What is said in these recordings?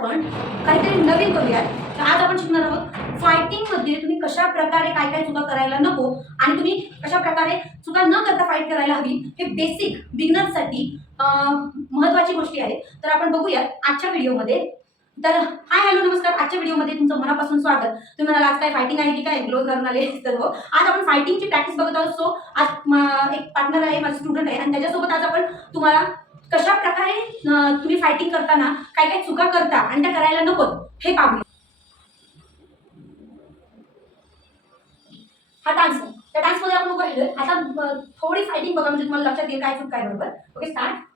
आपण काहीतरी नवीन करूयात. आज आपण शिकणार आहोत फायटिंगमध्ये तुम्ही कशा प्रकारे काय काय चुका करायला नको आणि तुम्ही कशा प्रकारे चुका न करता फाईट करायला हवी, हे बेसिक बिगिनर्ससाठी महत्त्वाची गोष्टी आहेत. तर आपण बघूयात आजच्या व्हिडिओमध्ये. तर हाय हॅलो नमस्कार. आजच्या व्हिडिओमध्ये तुमचं मनापासून स्वागत. तुम्ही म्हणाल आज काय फायटिंग आहे की काय, क्लोज करून आले तर हो, आज आपण फायटिंगची प्रॅक्टिस बघत आहोत. सो आज एक पार्टनर आहे, माझा स्टुडंट आहे आणि त्याच्यासोबत आज आपण तुम्हाला कशा प्रकारे तुम्ही फायटिंग करताना काय काय चुका करता आणि त्या करायला नको हे पाहूया. हा डान्स आहे. त्या डान्समध्ये आपण उभं राहिलोय. आता थोडी फायटिंग बघा म्हणजे तुम्हाला लक्षात येईल काय चूक काय बरोबर. Okay start.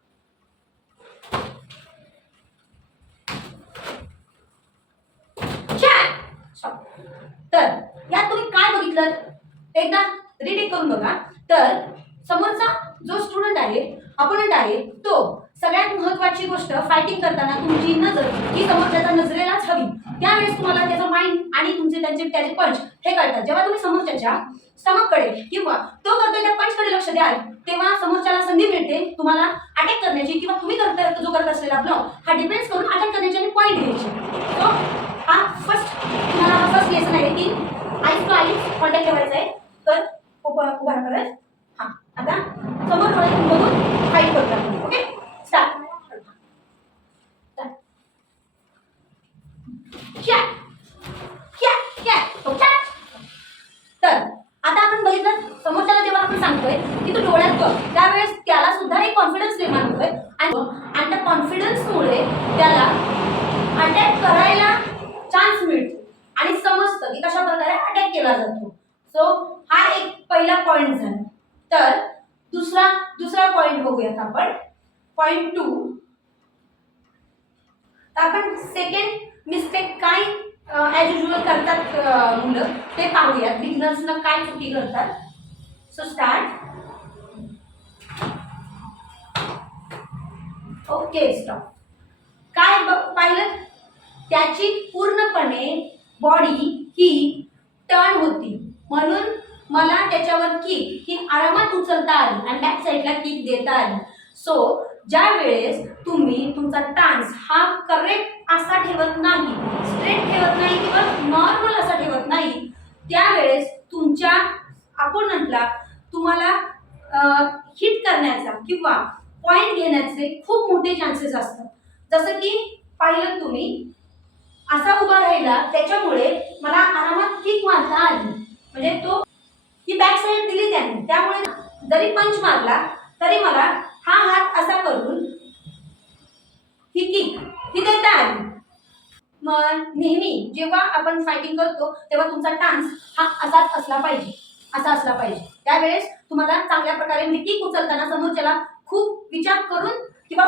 तर यात तुम्ही काय बघितलं एकदा रिटेक करून बघा. तर समोरचा जो स्टुडंट आहे, अपोनंट आहे, तो सगळ्यात महत्त्वाची गोष्ट फायटिंग करताना तुमची नजर ही समोरच्याच्या नजरेलाच हवी. त्यावेळेस तुम्हाला त्याचं माइंड आणि तुमचे त्याचे पंच हे कळतात. जेव्हा तुम्ही समोरच्याच्या स्टमककडे किंवा तो करतोय त्या पंचकडे लक्ष द्याल तेव्हा समोरच्याला संधी मिळते तुम्हाला अटॅक करण्याची किंवा तुम्ही जो करत असलेला ब्लॉक हा डिपेंड्स करून अटॅक करण्याची आणि पॉईंट घ्यायची. सो हा फर्स्ट लेसन आहे की आईज टू आईज कॉन्टॅक्ट ठेवायचा आहे. तर उभा करत हा आता समोर डोळे बघून फाईट करतात. Okay start. तर आता आपण बघितलं समोरच्याला जेव्हा आपण सांगतोय की तू डोळ्यात बघ, त्यावेळेस त्याला सुद्धा एक कॉन्फिडन्स निर्माण होतोय आणि त्या कॉन्फिडन्समुळे त्याला अटॅक करायला चान्स मिळतो आणि समजतं की कशा प्रकारे अटॅक केला जातो. सो हा एक पहिला पॉईंट झाला. तर दुसरा पॉईंट बघूयात आपण. पॉईंट 2. आपण सेकंड मिस्टेक काय ॲज युजुअल करतात मुलं ते पाहूयात. बिगिनर्सना काय चुकी करतात. So start. Okay stop. काय पाहिलं, त्याची पूर्णपणे बॉडी ही टर्न होती म्हणून मला त्याच्यावर किक ही आरामात उचलता आली आणि बॅक साईडला किक देता आली. सो ज्या वेळेस तुम्ही तुमचा टान्स हा करेक्ट असा ठेवत नाही, स्ट्रेट ठेवत नाही किंवा नॉर्मल असा ठेवत नाही, त्यावेळेस तुमच्या अपोनंटला तुम्हाला हिट करण्याचा किंवा पॉईंट घेण्याचे खूप मोठे चान्सेस असतात. जसं की पाहिलं तुम्ही असा उभा राहिला त्याच्यामुळे मला आरामात किक मारता आली म्हणजे तो ही बॅक साईड दिली त्याने, त्यामुळे जरी पंच मारला तरी मला हा हात असा करून ही किक ही देता आली. मग नेहमी जेव्हा आपण फायटिंग करतो तेव्हा तुमचा टान्स हा असाच असला पाहिजे, असा असला पाहिजे. त्यावेळेस तुम्हाला चांगल्या प्रकारे म्हणजे किक उचलताना समोरच्याला खूप विचार करून किंवा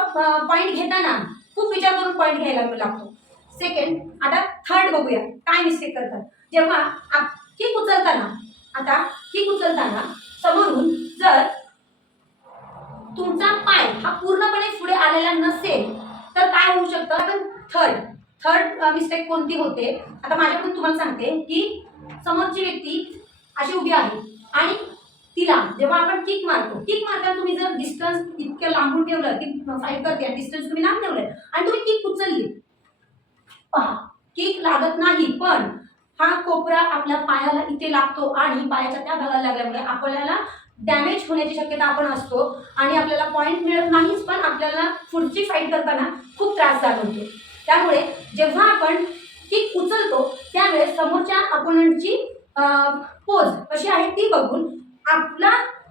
पॉईंट घेताना खूप विचार करून पॉईंट घ्यायला लागतो. सेकंड. आता थर्ड बघूया काय मिस्टेक करतात. जेव्हा किक उचलताना समोरून जर तुमचा पाय हा पूर्णपणे पुढे आलेला नसेल तर काय होऊ शकतं. आपण थर्ड मिस्टेक कोणती होते आता माझ्याकडून तुम्हाला सांगते की समोरची व्यक्ती अशी उभी आहे आणि तिला जेव्हा आपण किक मारताना तुम्ही जर डिस्टन्स इतक्या लांबून ठेवलं की फाईट करते, डिस्टन्स तुम्ही लांब ठेवलंय आणि तुम्ही किक उचलली, पहा किक लागत नाही पण हा कोपरा आपल्या पायाला इथे लागतो आणि पायाच्या त्या भागाला लागल्यामुळे आपल्याला डॅमेज होण्याची शक्यता आपण असतो आणि आपल्याला पॉईंट मिळत नाहीच पण आपल्याला पुढची फाईट करताना खूप त्रास जाणवतो. त्यामुळे जेव्हा आपण किक उचलतो त्यावेळेस समोरच्या अपोनंटची पोज कशी आहे ती बघून आपला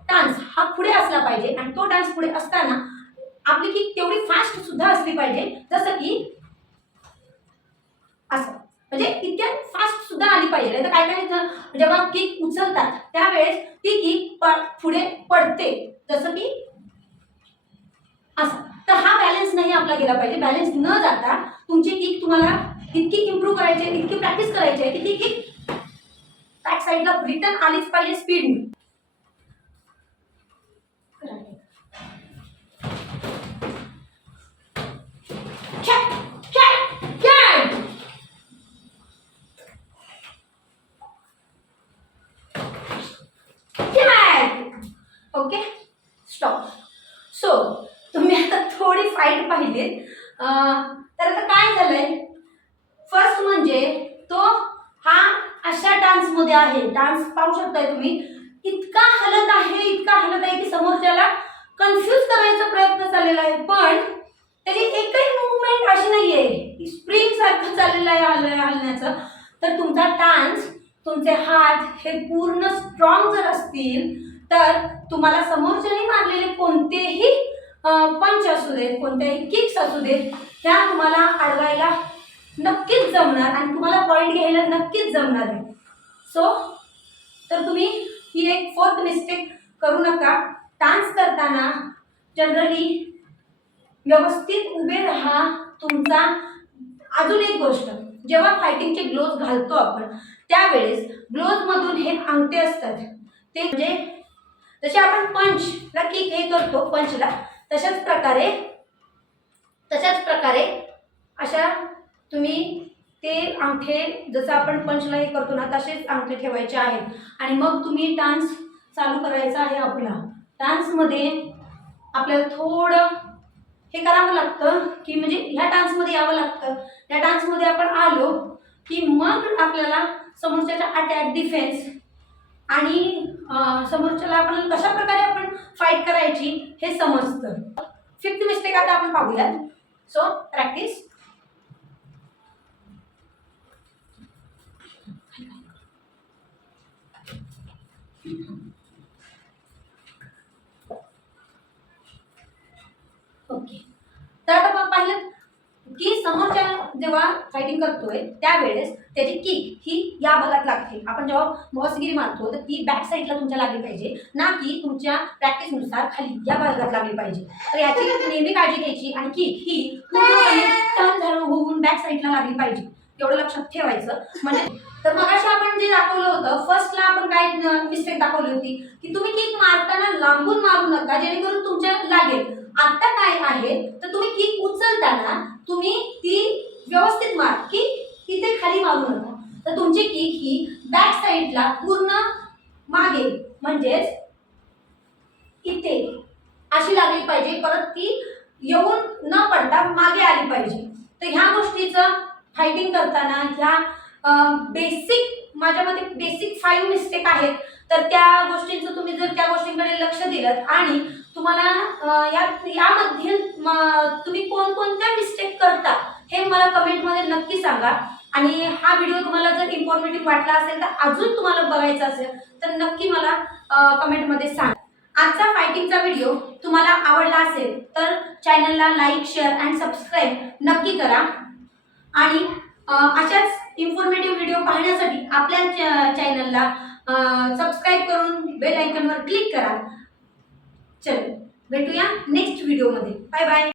डान्स हा पुढे असला पाहिजे आणि तो डान्स पुढे असताना आपली किक तेवढी फास्ट सुद्धा असली पाहिजे जसं की असं, म्हणजे इतक्या फास्ट सुद्धा आली पाहिजे. तर काय काय जेव्हा किक उचलतात त्यावेळेस ती किक पुढे पडते जसं की असं. तर हा बॅलन्स नाही आपला गेला पाहिजे. बॅलन्स न जाता तुमची किक तुम्हाला इतकी इम्प्रूव्ह करायची, इतकी प्रॅक्टिस करायची आहे की ती किक बॅक साईडला रिटर्न आलीच पाहिजे स्पीडने. Okay stop. सो तुम्ही आता थोडी फाईट पाहिली. तर आता काय झालंय म्हणजे तो हा अशा डान्समध्ये आहे. डान्स पाहू शकताय तुम्ही, इतका हलत आहे की समोरच्याला कन्फ्यूज करायचा प्रयत्न चाललेला आहे, पण त्याची एकही मूवमेंट अशी नाहीये की स्प्रिंग सारखं चाललेलं आहे हलण्याचं. तर तुमचा डान्स, तुमचे हात हे पूर्ण स्ट्रॉंग जर असतील तर तुम्हाला समोरच्याने मारलेले कोणतेही पंच असू देत, कोणत्याही किक्स असू देत, त्या तुम्हाला अडवायला नक्कीच जमणार आणि तुम्हाला पॉईंट घ्यायला नक्कीच जमणार आहे. सो तर तुम्ही ही एक फोर्थ मिस्टेक करू नका. डान्स करताना जनरली व्यवस्थित उभे राहा. तुमचा अजून एक गोष्ट, जेव्हा फायटिंगचे ग्लोव्ज घालतो आपण त्यावेळेस ग्लोव्ज मधून हे अंगठे असतात, ते म्हणजे जसे आपण पंचला किक हे करतो पंचला, तशाच प्रकारे अशा तुम्ही ते अंगठे जसं आपण पंचला हे करतो ना तसेच अंगठे ठेवायचे आहेत आणि मग तुम्ही डान्स चालू करायचा आहे. आपला डान्समध्ये आपल्याला थोडं हे करावं लागतं की म्हणजे ह्या डान्समध्ये यावं लागतं. या डान्समध्ये आपण आलो की मग आपल्याला समोरच्याचा अटॅक, डिफेन्स आणि समोरच्याला आपण कशा प्रकारे आपण फाईट करायची हे समजतं. फिफ्थ मिस्टेक आता आपण पाहूयात. So practice. ओके, तर आता पाहिलं की समोरच्या जेव्हा फायटिंग करतोय त्यावेळेस त्याची किक ही या भागात लागते. आपण जेव्हा बॉसगिरी मारतो तर ती बॅक साईडला तुमच्या लागली पाहिजे, ना की तुमच्या प्रॅक्टिसनुसार खाली या भागात लागली पाहिजे. तर याची नेहमी काळजी घ्यायची आणि किक ही पूर्णपणे टर्न झालं होऊन बॅक साईडला लागली पाहिजे, एवढं लक्षात ठेवायचं. म्हणजे तर मगाशी आपण जे दाखवलं होतं, फर्स्टला आपण काय मिस्टेक दाखवली होती की तुम्ही किक मारताना लांबून मारू नका जेणेकरून तुमच्या लागेल. आता काय आहे तर तुम्ही किक उचलताना तुम्ही ती व्यवस्थित मार की इथे खाली मारू नका. तर तुमची किक ही बॅक साईडला पूर्ण मागे म्हणजेच इथे अशी लागली पाहिजे, परत ती येऊन न पडता मागे आली पाहिजे. तर ह्या गोष्टीचं फायटिंग करताना ह्या बेसिक माझ्यामध्ये बेसिक 5 मिस्टेक आहेत. तर त्या गोष्टींचं तुम्ही जर त्या गोष्टींकडे लक्ष दिलं आणि तुम्हाला यामध्ये तुम्ही कोणकोणत्या मिस्टेक करता हे मला कमेंटमध्ये नक्की सांगा. आणि हा व्हिडिओ तुम्हाला जर इन्फॉर्मेटिव्ह वाटला असेल तर अजून तुम्हाला बघायचा असेल तर नक्की मला कमेंटमध्ये सांगा. आजचा फायटिंगचा व्हिडिओ तुम्हाला आवडला असेल तर चॅनलला लाईक, शेअर आणि सबस्क्राईब नक्की करा. आणि अशाच इन्फॉर्मेटिव्ह व्हिडिओ पाहण्यासाठी आपल्या चॅनलला सबस्क्राईब करून बेल आयकॉनवर क्लिक करा. चलो भेटूया नेक्स्ट व्हिडिओमध्ये. Bye bye.